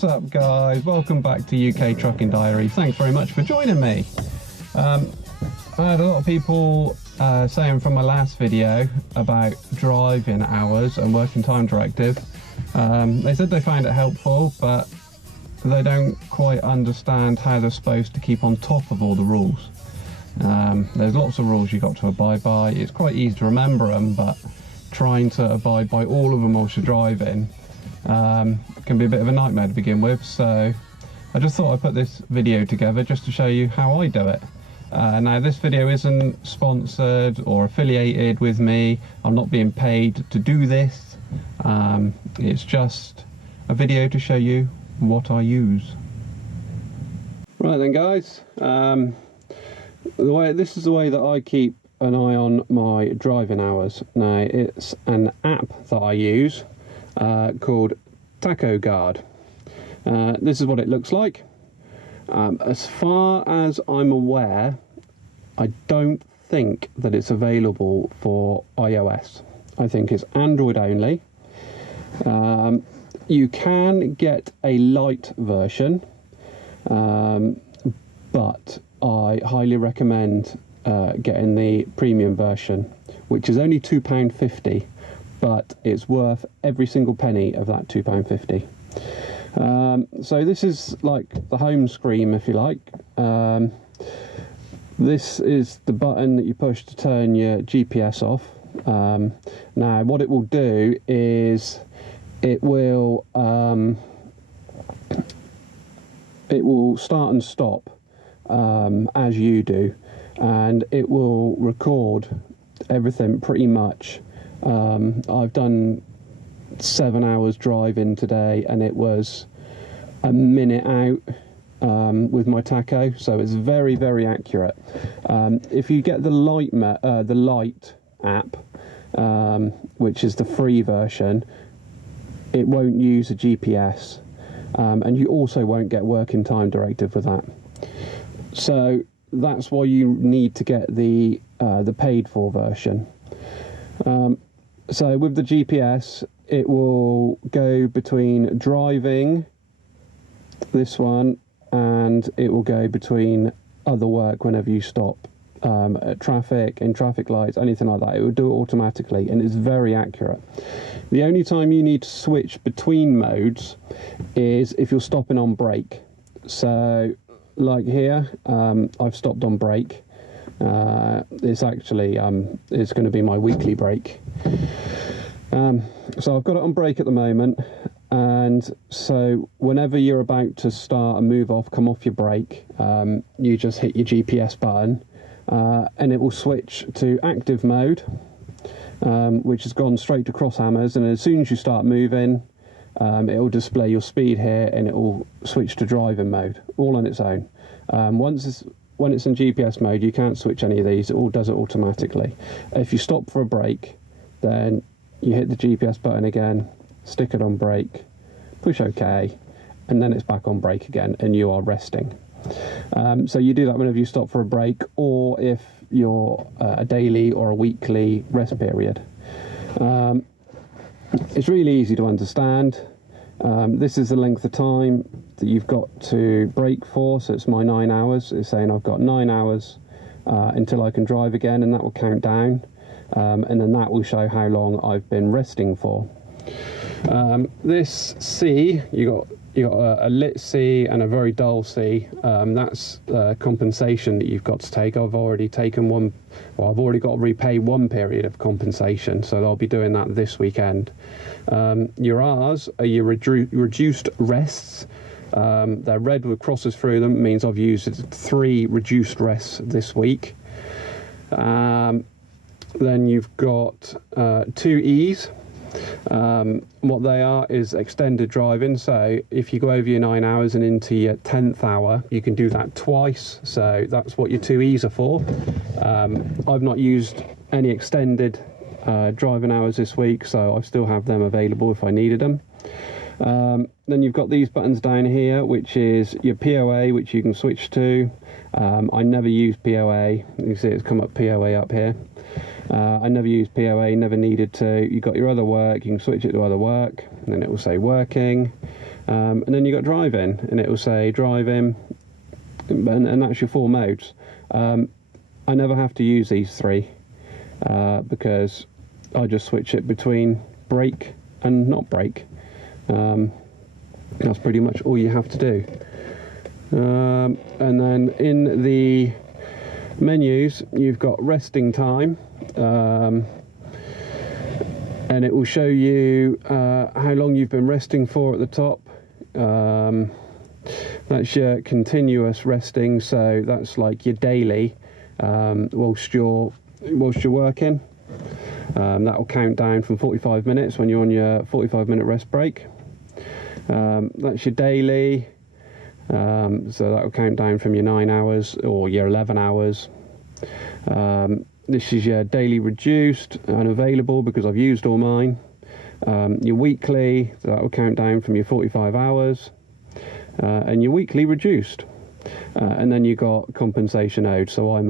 What's up, guys? Welcome back to UK Trucking Diary. Thanks very much for joining me. I had a lot of people saying from my last video about driving hours and working time directive. They said they found it helpful, but they don't quite understand how they're supposed to keep on top of all the rules. There's lots of rules you've got to abide by. It's quite easy to remember them, but trying to abide by all of them whilst you're driving can be a bit of a nightmare to begin with. So I just thought I'd put this video together just to show you how I do it. Now, this video isn't sponsored or affiliated with me. I'm not being paid to do this. It's just a video to show you what I use. Right then, guys, this is the way that I keep an eye on my driving hours. Now, it's an app that I use called Tacho Guard. This is what it looks like. As far as I'm aware, I don't think that it's available for iOS. I think it's Android only. You can get a light version, but I highly recommend getting the premium version, which is only £2.50, but it's worth every single penny of that £2.50. So this is like the home screen, if you like. This is the button that you push to turn your GPS off. Now, what it will do is it will start and stop as you do, and it will record everything pretty much. I've done 7 hours driving today, and it was a minute out with my tacho, so it's very, very accurate. If you get the light app, which is the free version, it won't use a GPS, and you also won't get working time directive with that. So that's why you need to get the paid for version. So with the GPS, it will go between driving, this one, and it will go between other work whenever you stop, at traffic, in traffic lights, anything like that. It will do it automatically, and it's very accurate. The only time you need to switch between modes is if you're stopping on brake. So like here, I've stopped on brake. It's actually it's going to be my weekly brake. So I've got it on brake at the moment, and so whenever you're about to start and move off, come off your brake, you just hit your GPS button, and it will switch to active mode, which has gone straight to cross hammers, and as soon as you start moving, it will display your speed here, and it will switch to driving mode all on its own. When it's in GPS mode, you can't switch any of these. It all does it automatically. If you stop for a break, then you hit the GPS button again, stick it on brake, push OK, and then it's back on brake again, and you are resting. So you do that whenever you stop for a break, or if you're a daily or a weekly rest period. It's really easy to understand. This is the length of time that you've got to brake for, so it's my 9 hours. It's saying I've got 9 hours until I can drive again, and that will count down, and then that will show how long I've been resting for. This C, you got a lit C and a very dull C. That's compensation that you've got to take. I've already taken one. Well, I've already got to repay one period of compensation, so I'll be doing that this weekend. Your R's are your reduced rests. They're red with crosses through them. It means I've used 3 reduced rests this week. Then you've got 2 E's. What they are is extended driving. So if you go over your 9 hours and into your 10th hour, you can do that twice. So that's what your 2 E's are for. I've not used any extended driving hours this week, so I still have them available if I needed them. Then you've got these buttons down here, which is your POA, which you can switch to. I never use POA. You can see it's come up POA up here. I never used POA, never needed to. You've got your other work, you can switch it to other work, and then it will say working. and then you got driving, and it will say driving, and that's your 4 modes. I never have to use these 3 because I just switch it between brake and not brake. That's pretty much all you have to do. And then in the menus you've got resting time, and it will show you how long you've been resting for at the top. That's your continuous resting, so that's like your daily whilst you're working. That will count down from 45 minutes when you're on your 45-minute rest break. That's your daily, so that will count down from your 9 hours or your 11 hours. This is your daily reduced and available because I've used all mine. Your weekly, so that will count down from your 45 hours. And your weekly reduced. And then you got compensation owed. So I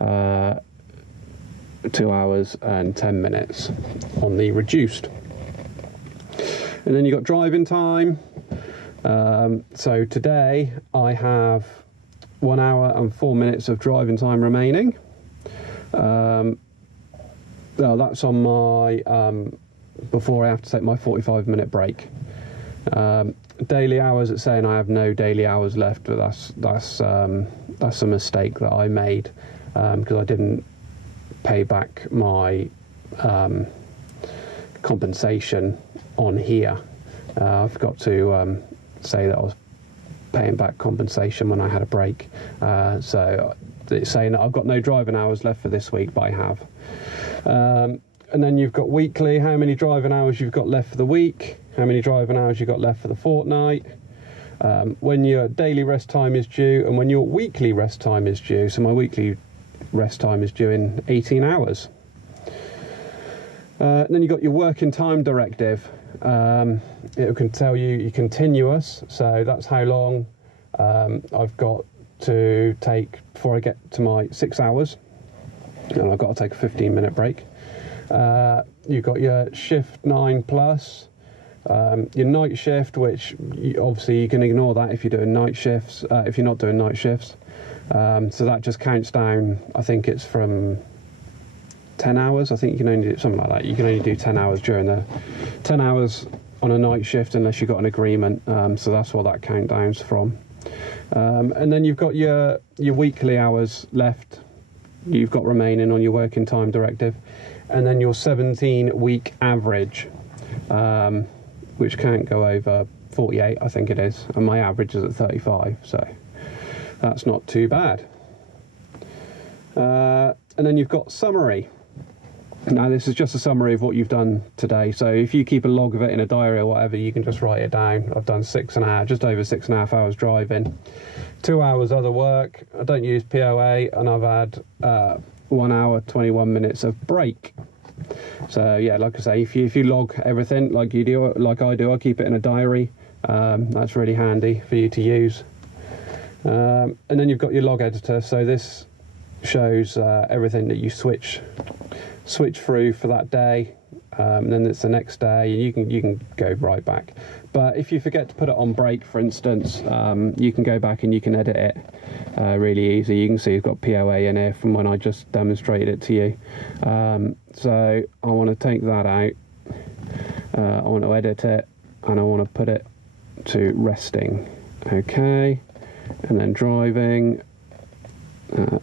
owe 2 hours and 10 minutes on the reduced. And then you got driving time. So today I have 1 hour and 4 minutes of driving time remaining. Well, that's on my before I have to take my 45-minute break. Daily hours, it's saying I have no daily hours left, but that's a mistake that I made because I didn't pay back my compensation on here. I forgot to say that I was paying back compensation when I had a break. So it's saying that I've got no driving hours left for this week, but I have. And then you've got weekly, how many driving hours you've got left for the week, how many driving hours you've got left for the fortnight, when your daily rest time is due, and when your weekly rest time is due. So my weekly rest time is due in 18 hours. Then you've got your working time directive. It can tell you your continuous, so that's how long I've got to take before I get to my 6 hours, and I've got to take a 15-minute break. You've got your shift 9 plus, your night shift, which obviously you can ignore that if you're doing night shifts, if you're not doing night shifts. So that just counts down, I think it's from 10 hours. I think you can only do something like that. You can only do 10 hours during the 10 hours on a night shift unless you've got an agreement. So that's what that countdown's from. And then you've got your weekly hours left you've got remaining on your working time directive, and then your 17-week average, which can't go over 48, I think it is, and my average is at 35, so that's not too bad. And then you've got summary. Now this is just a summary of what you've done today, so if you keep a log of it in a diary or whatever, you can just write it down. I've done just over 6.5 hours driving, 2 hours other work, I don't use POA, and I've had 1 hour 21 minutes of break. So yeah, like I say, if you log everything like you do, like I do, I keep it in a diary. That's really handy for you to use. And then you've got your log editor, so this shows everything that you switch through for that day, and then it's the next day, and you can go right back. But if you forget to put it on break, for instance, you can go back and you can edit it really easy. You can see it's got POA in here from when I just demonstrated it to you. So I want to take that out, I want to edit it, and I want to put it to resting. Okay, and then driving,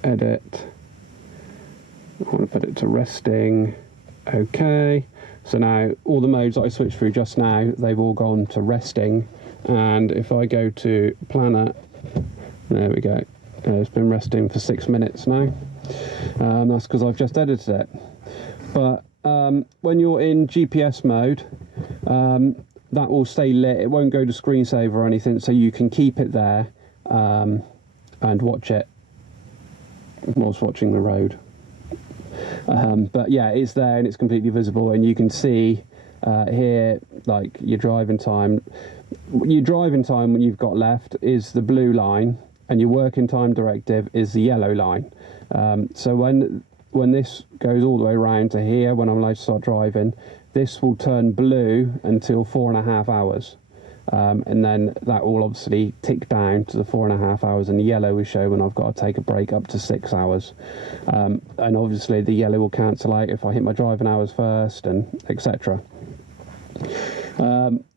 edit, I want to put it to resting. Okay, so now all the modes that I switched through just now, they've all gone to resting. And if I go to planner, there we go, it's been resting for 6 minutes now. That's because I've just edited it. But when you're in GPS mode, that will stay lit, it won't go to screensaver or anything, so you can keep it there and watch it whilst watching the road. But yeah, it's there and it's completely visible, and you can see here, like your driving time when you've got left is the blue line, and your working time directive is the yellow line. So when when this goes all the way around to here, when I'm allowed to start driving, this will turn blue until 4.5 hours. And then that will obviously tick down to the 4.5 hours, and the yellow will show when I've got to take a break up to 6 hours. And obviously the yellow will cancel out if I hit my driving hours first, and etc.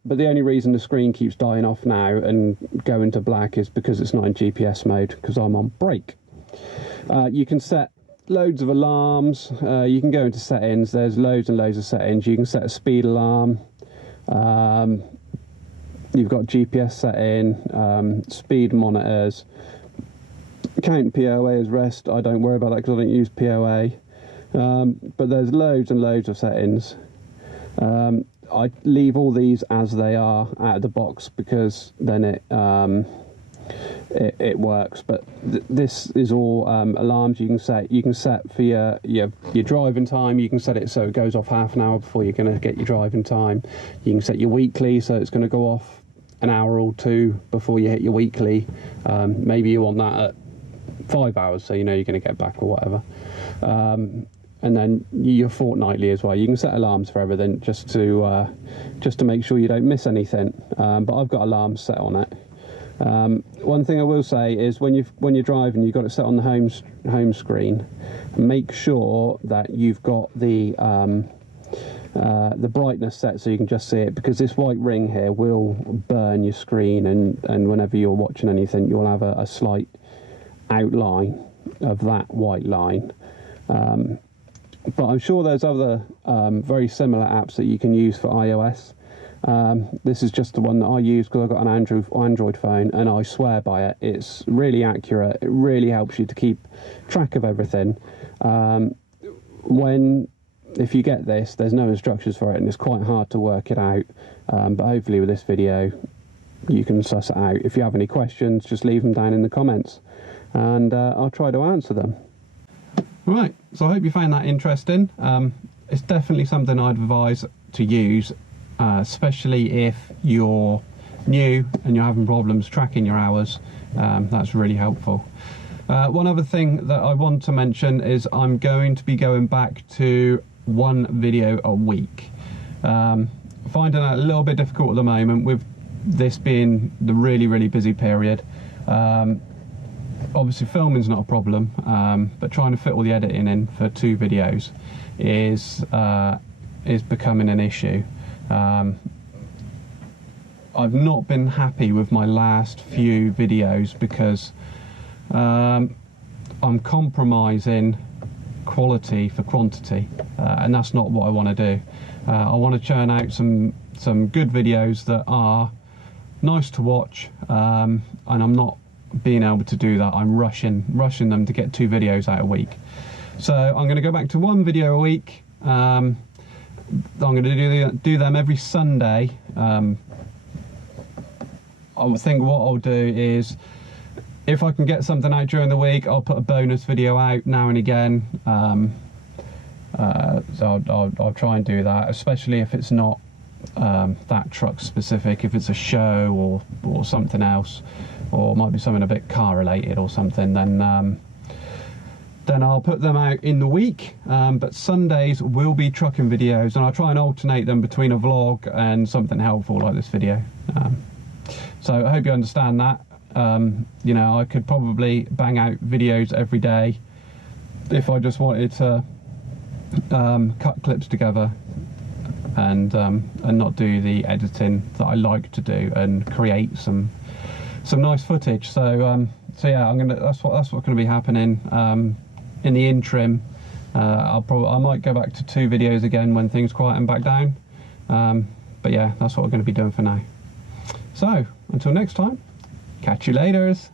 But the only reason the screen keeps dying off now and going to black is because it's not in GPS mode, because I'm on break. You can set loads of alarms. You can go into settings. There's loads and loads of settings. You can set a speed alarm. You've got GPS setting, speed monitors, count POA as rest. I don't worry about that because I don't use POA. But there's loads and loads of settings. I leave all these as they are out of the box because then it works. But this is all alarms you can set. You can set for your driving time. You can set it so it goes off half an hour before you're going to get your driving time. You can set your weekly so it's going to go off an hour or two before you hit your weekly. Maybe you want that at 5 hours so you know you're going to get back or whatever. And then your fortnightly as well. You can set alarms for everything just to make sure you don't miss anything. But I've got alarms set on it. One thing I will say is when you're driving, you've got it set on the home screen. Make sure that you've got the brightness set so you can just see it, because this white ring here will burn your screen, and whenever you're watching anything, you'll have a slight outline of that white line. But I'm sure there's other very similar apps that you can use for iOS. This is just the one that I use because I've got an Android phone, and I swear by it. It's really accurate. It really helps you to keep track of everything. If you get this, there's no instructions for it, and it's quite hard to work it out. But hopefully with this video, you can suss it out. If you have any questions, just leave them down in the comments, and I'll try to answer them. Right, so I hope you found that interesting. It's definitely something I'd advise to use, especially if you're new and you're having problems tracking your hours. That's really helpful. One other thing that I want to mention is I'm going to be going back to one video a week. Finding it a little bit difficult at the moment with this being the really busy period. Obviously filming's not a problem, but trying to fit all the editing in for 2 videos is becoming an issue. I've not been happy with my last few videos because I'm compromising quality for quantity, and that's not what I want to do. I want to churn out some good videos that are nice to watch, and I'm not being able to do that. I'm rushing them to get 2 videos out a week. So I'm going to go back to 1 video a week. I'm going to do them every Sunday. I think what I'll do is, if I can get something out during the week, I'll put a bonus video out now and again. So I'll try and do that, especially if it's not that truck specific. If it's a show or something else, or it might be something a bit car related or something, then I'll put them out in the week. But Sundays will be trucking videos, and I'll try and alternate them between a vlog and something helpful like this video. So I hope you understand that. You know, I could probably bang out videos every day if I just wanted to cut clips together and not do the editing that I like to do and create some nice footage. So yeah, that's what's going to be happening. In the interim, I might go back to 2 videos again when things quieten back down. But yeah, that's what we're going to be doing for now. So until next time, catch you laters.